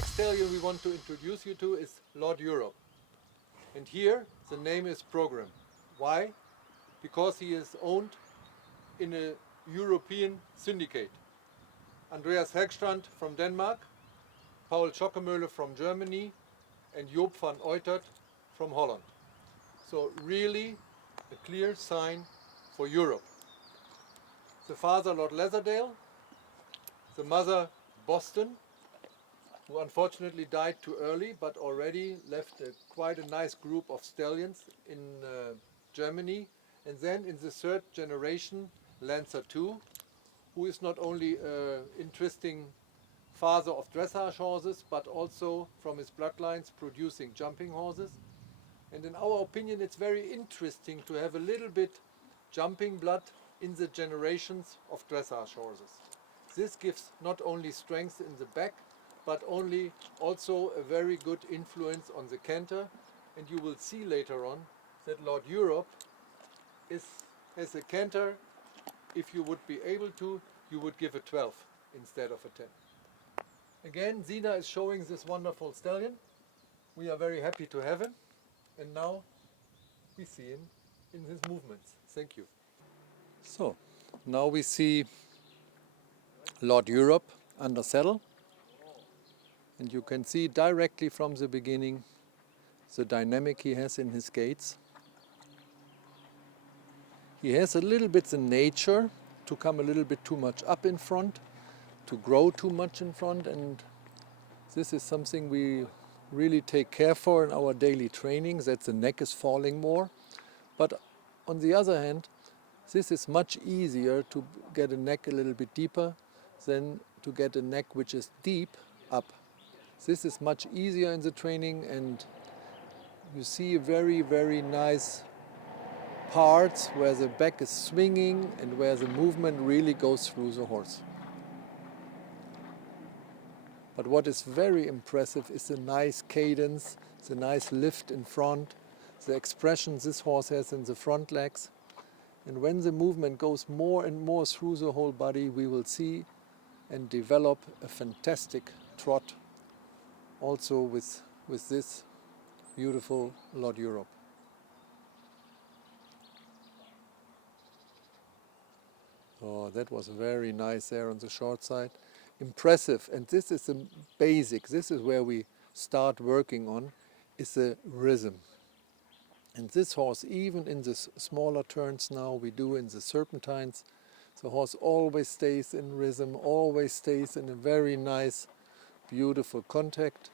next stallion we want to introduce you to is Lord Europe. And here the name is Program. Why? Because he is owned in a European syndicate. Andreas Hegstrand from Denmark, Paul Schockemöhle from Germany, and Joop van Uitert from Holland. So really a clear sign for Europe. The father Lord Leatherdale, the mother Boston, who unfortunately died too early but already left quite a nice group of stallions in Germany. And then in the third generation, Lancer II, who is not only an interesting father of dressage horses, but also from his bloodlines producing jumping horses. And in our opinion, it's very interesting to have a little bit jumping blood in the generations of dressage horses. This gives not only strength in the back, but also a very good influence on the canter. And you will see later on that Lord Europe as a canter, if you would be able to, you would give a 12 instead of a 10. Again, Zina is showing this wonderful stallion. We are very happy to have him. And now we see him in his movements. Thank you. So, now we see Lord Europe under saddle. And you can see directly from the beginning the dynamic he has in his gaits. He has a little bit the nature to come a little bit too much up in front, to grow too much in front, and this is something we really take care for in our daily training, that the neck is falling more. But on the other hand, this is much easier to get a neck a little bit deeper than to get a neck which is deep up. This is much easier in the training, and you see very, very nice parts where the back is swinging and where the movement really goes through the horse. But what is very impressive is the nice cadence, the nice lift in front, the expression this horse has in the front legs. And when the movement goes more and more through the whole body, we will see and develop a fantastic trot also with this beautiful Lord Europe. Oh, that was very nice there on the short side. Impressive, and this is the basic, this is where we start working on, is the rhythm. And this horse, even in the smaller turns now we do in the serpentines, the horse always stays in rhythm, always stays in a very nice, beautiful contact.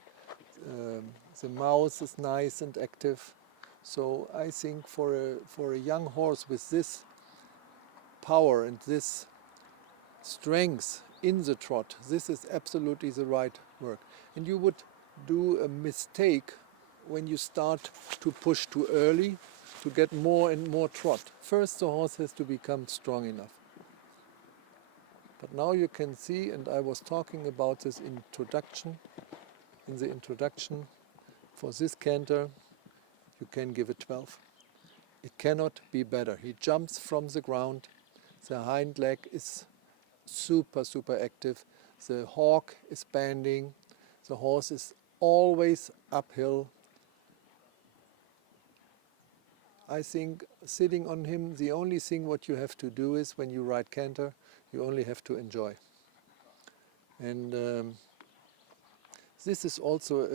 The mouth is nice and active. So I think for a young horse with this power and this strength in the trot, this is absolutely the right work. And you would do a mistake when you start to push too early to get more and more trot. First the horse has to become strong enough. But now you can see, and I was talking about this introduction, in the introduction, for this canter you can give it 12. It cannot be better. He jumps from the ground, the hind leg is super, super active, the hawk is bending, the horse is always uphill. I think sitting on him, the only thing what you have to do is, when you ride canter, you only have to enjoy. And this is also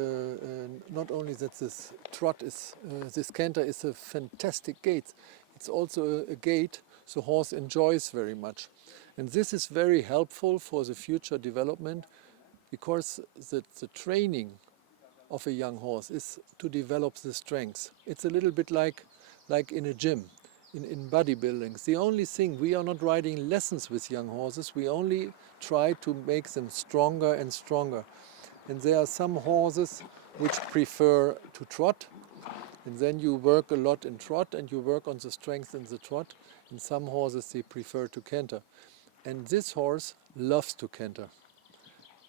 not only that this trot is, this canter is a fantastic gait, it's also a gait the horse enjoys very much. And this is very helpful for the future development, because the training of a young horse is to develop the strengths. It's a little bit like in a gym, in bodybuilding. The only thing, we are not riding lessons with young horses, we only try to make them stronger and stronger. And there are some horses which prefer to trot, and then you work a lot in trot and you work on the strength in the trot. And some horses, they prefer to canter. And this horse loves to canter.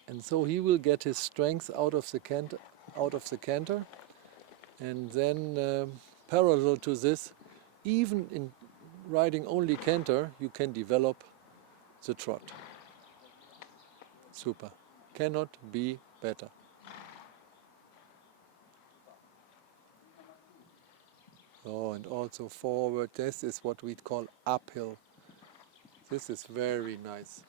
And so he will get his strength out of the canter. And then parallel to this, even in riding only canter, you can develop the trot. Super. Cannot be better. Oh, and also forward. This is what we call uphill. This is very nice.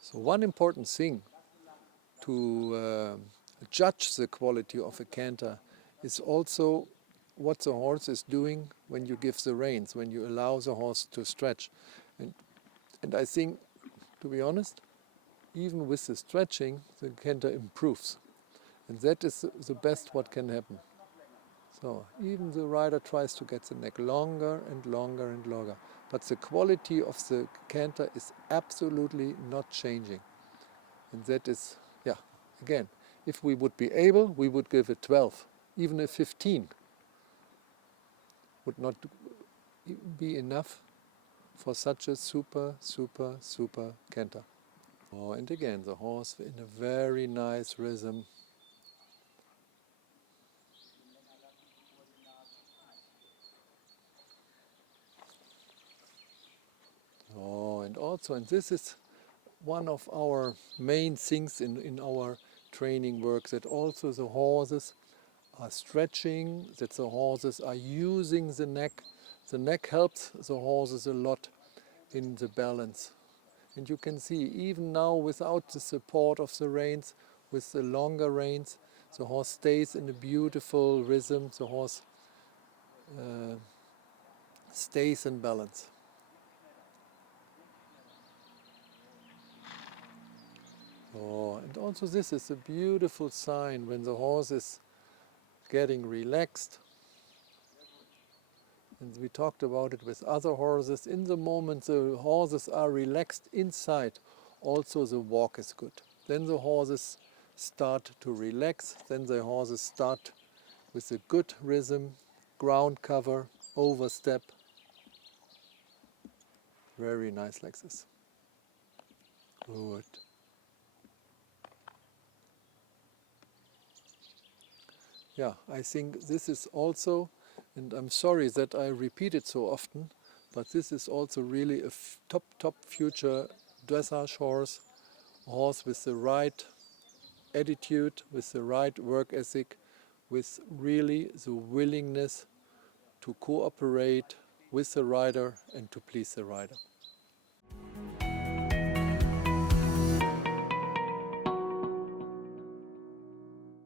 So one important thing to judge the quality of a canter is also what the horse is doing when you give the reins, when you allow the horse to stretch. And I think, to be honest, even with the stretching, the canter improves. And that is the best what can happen. So even the rider tries to get the neck longer and longer and longer. But the quality of the canter is absolutely not changing. And that is, yeah, again, if we would be able, we would give it 12. Even a 15 would not be enough for such a super, super, super canter. Oh, and again, the horse in a very nice rhythm. Oh, and also, and this is one of our main things in our training work, that also the horses are stretching, that the horses are using the neck. The neck helps the horses a lot in the balance. And you can see, even now without the support of the reins, with the longer reins, the horse stays in a beautiful rhythm. The horse stays in balance. Oh, and also this is a beautiful sign when the horse is getting relaxed. And we talked about it with other horses. In the moment the horses are relaxed inside, also the walk is good. Then the horses start to relax. Then the horses start with a good rhythm, ground cover, overstep. Very nice like this. Good. Yeah, I think this is also, and I'm sorry that I repeat it so often, but this is also really a top future dressage horse, a horse with the right attitude, with the right work ethic, with really the willingness to cooperate with the rider and to please the rider.